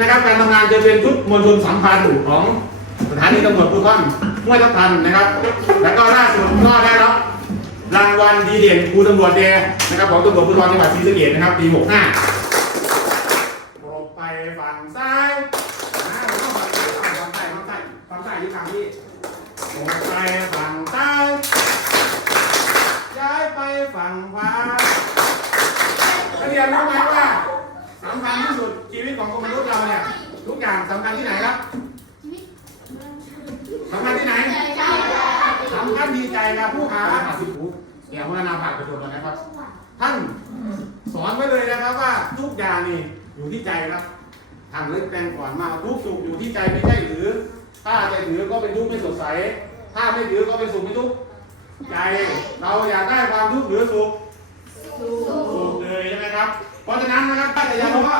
นะครับการทำงานจะเป็นชุดมวลชนสัมพันธ์ของสถานีตำรวจภูธรห้วยทับทันนะครับ แล้วก็ล่าสุดก็ได้รับรางวัลดีเด่นครูตำรวจเดนะครับของตำรวจภูธรจังหวัดศรีสะเกษนะครับปี65โปรบไปฝั่งซ้ายนะผมก็ฝั่งซ้ายฝั่งซ้ายฝั่งซ้ายฝั่งซ้ายอยู่ทางที่โปรบไปฝั่งซ้ายย้ายไปฝั่งขวานักเรียนรู้ไหมว่าสำคัญที่สุดชีวิตของมนุ อย่างสำคัญที่ไหนครับสำคัญที่ไหนสำคัญดีใจครับผู้ค้าอาสิบูเดี๋ยวพัฒนาผ่านประชนนะครับ ท่านสอนไว้เลยนะครับว่าทุกอย่างนี่อยู่ที่ใจครับท่านเลิกแปลงก่อนมาทุกสุขอยู่ที่ใจไม่ใช่หรือ ถ้าใจถือก็เป็นทุกข์ไม่สดใส ถ้าไม่ถือก็เป็นสุขไม่ทุกข์ใจเราอยากได้ความทุกข์หรือสุขสุขเลยใช่ไหมครับ เพราะฉะนั้นนะครับถ้าจะอยากรู้ว่า